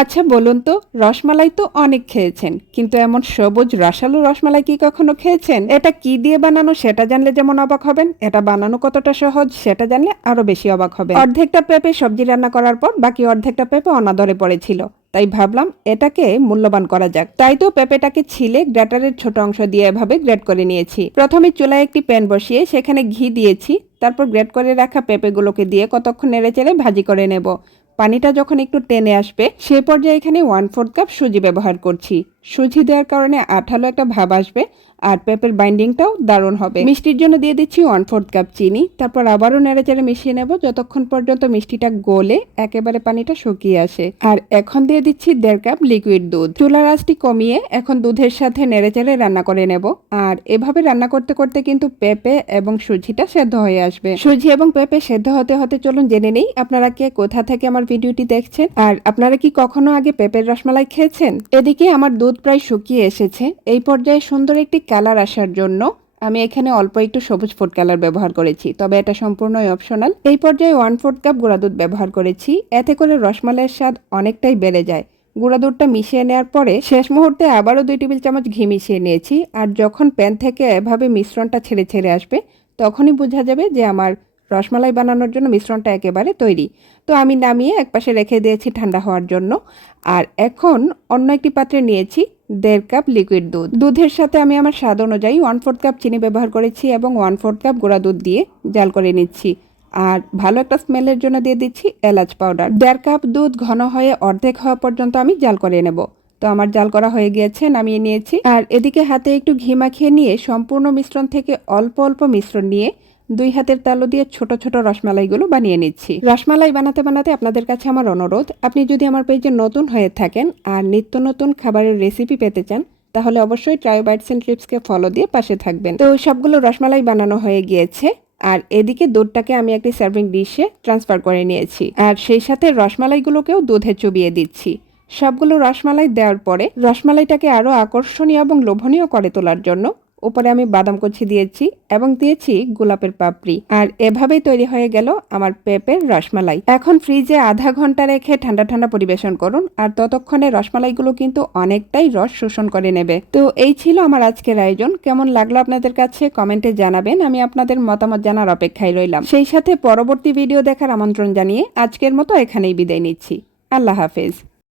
আচ্ছা বলুন তো, রসমালাই তো অনেক খেয়েছেন, কিন্তু এমন সবুজ রসালো রসমালাই কি কখনো খেয়েছেন? এটা কি দিয়ে বানানো সেটা জানলে যেমন অবাক হবেন, এটা বানানো কতটা সহজ সেটা জানলে আরো বেশি অবাক হবেন। অর্ধেকটা পেঁপে সবজি রান্না করার পর বাকি অর্ধেকটা পেঁপে অনাদরে পড়েছিল, তাই ভাবলাম এটাকে মূল্যবান করা যাক। তাই তো পেঁপেটাকে ছিলে গ্রেটারের ছোট অংশ দিয়ে এভাবে গ্রেট করে নিয়েছি। প্রথমে চুলায় একটি প্যান বসিয়ে সেখানে ঘি দিয়েছি, তারপর গ্রেট করে রাখা পেঁপেগুলোকে দিয়ে কতক্ষণ নেড়েচেড়ে ভাজি করে নেব। পানিটা যখন একটু টেনে আসবে সে পর্যায়ে এখানে 1/4 কাপ সুজি ব্যবহার করছি। সুজি দেওয়ার কারণে আঠালো একটা ভাব আসবে আর পেঁপের বাইন্ডিংটাও দারুণ হবে। মিষ্টির জন্য দিয়ে দিচ্ছি 1/4 কাপ চিনি, তারপর আবারও নেড়েচেড়ে মিশিয়ে নেব যতক্ষণ পর্যন্ত মিষ্টিটা গলে একেবারে পানিটা শুকিয়ে আসে। আর এখন দিয়ে দিচ্ছি 1/2 কাপ লিকুইড দুধ। চুলার আঁচটি কমিয়ে এখন দুধের সাথে নেড়েচেড়ে রান্না করে নেব। আর এভাবে রান্না করতে করতে কিন্তু পেঁপে এবং সুজিটা সেদ্ধ হয়ে আসবে। সুজি এবং পেঁপে সেদ্ধ হতে হতে চলুন জেনে নেই আপনারা কে কোথা থেকে আমার ভিডিওটি দেখছেন, আর আপনারা কি কখনো আগে পেঁপের রসমালাই খেয়েছেন? এদিকে আমার দুধ প্রায় শুকিয়ে এসেছে। এই পর্যায়ে সুন্দর একটি কালার আসার জন্য আমি এখানে অল্প একটু সবুজ ফুড কালার ব্যবহার করেছি, তবে এটা সম্পূর্ণই অপশনাল। এই পর্যায়ে 1/4 কাপ গুঁড়া দুধ ব্যবহার করেছি, এতে করে রসমালাইয়ের স্বাদ অনেকটাই বেড়ে যায়। গুঁড়া দুধটা মিশিয়ে নেওয়ার পরে শেষ মুহূর্তে আবারও 2 টেবিল চামচ ঘি মিশিয়ে নিয়েছি। আর যখন প্যান থেকে এভাবে মিশ্রণটা ছেড়ে ছেড়ে আসবে তখনই বোঝা যাবে যে আমার রসমালাই বানানোর জন্য মিশ্রণটা একেবারে তৈরি। তো আমি নামিয়ে একপাশে রেখে দিয়েছি ঠান্ডা হওয়ার জন্য। আর এখন অন্য একটি পাত্রে নিয়েছি 1/2 কাপ লিকুইড দুধ। দুধের সাথে আমি আমার স্বাদ অনুযায়ী 1/4 কাপ চিনি ব্যবহার করেছি এবং 1/4 কাপ গুঁড়া দুধ দিয়ে জাল করে নিচ্ছি। আর ভালো একটা স্মেলের জন্য দিয়ে দিচ্ছি এলাচ পাউডার। 1/2 কাপ দুধ ঘন হয়ে অর্ধেক হওয়া পর্যন্ত আমি জাল করে নেব। তো আমার জাল করা হয়ে গিয়েছে, নামিয়ে নিয়েছি। আর এদিকে হাতে একটু ঘি মাখিয়ে নিয়ে সম্পূর্ণ মিশ্রণ থেকে অল্প অল্প মিশ্রণ নিয়ে 2 হাতের তালু দিয়ে ছোট ছোট রসমালাইগুলো বানিয়ে নিচ্ছি। রসমালাই বানাতে বানাতে আপনাদের কাছে আমার অনুরোধ, আপনি যদি আমার পেজে নতুন হয়ে থাকেন আর নিত্য নতুন খাবারের রেসিপি পেতে চান তাহলে অবশ্যই ট্রাই বাইটস এন্ড টিপসকে ফলো দিয়ে পাশে থাকবেন। তো সবগুলো রসমালাই বানানো হয়ে গিয়েছে। আর এদিকে দুধটাকে আমি একটি সার্ভিং ডিশে ট্রান্সফার করে নিয়েছি, আর সেই সাথে রসমালাইগুলোকেও দুধে চুবিয়ে দিচ্ছি। সবগুলো রসমালাই দেওয়ার পরে রসমালাইটাকে আরো আকর্ষণীয় এবং লোভনীয় করে তোলার জন্য উপরে আমি বাদাম কুচি দিয়েছি এবং দিয়েছি গোলাপের পাপড়ি। আর এভাবেই তৈরি হয়ে গেল আমার পেঁপের রসমালাই। এখন ফ্রিজে আধা ঘন্টা রেখে ঠান্ডা ঠান্ডা পরিবেশন করুন, আর ততক্ষণে রসমালাইগুলো কিন্তু অনেকটাই রস শোষণ করে নেবে। তো এই ছিল আমার আজকের আয়োজন। কেমন লাগলো আপনাদের কাছে কমেন্টে জানাবেন, আমি আপনাদের মতামত জানার অপেক্ষায় রইলাম। সেই সাথে পরবর্তী ভিডিও দেখার আমন্ত্রণ জানিয়ে আজকের মতো এখানেই বিদায় নিচ্ছি। আল্লাহ হাফেজ।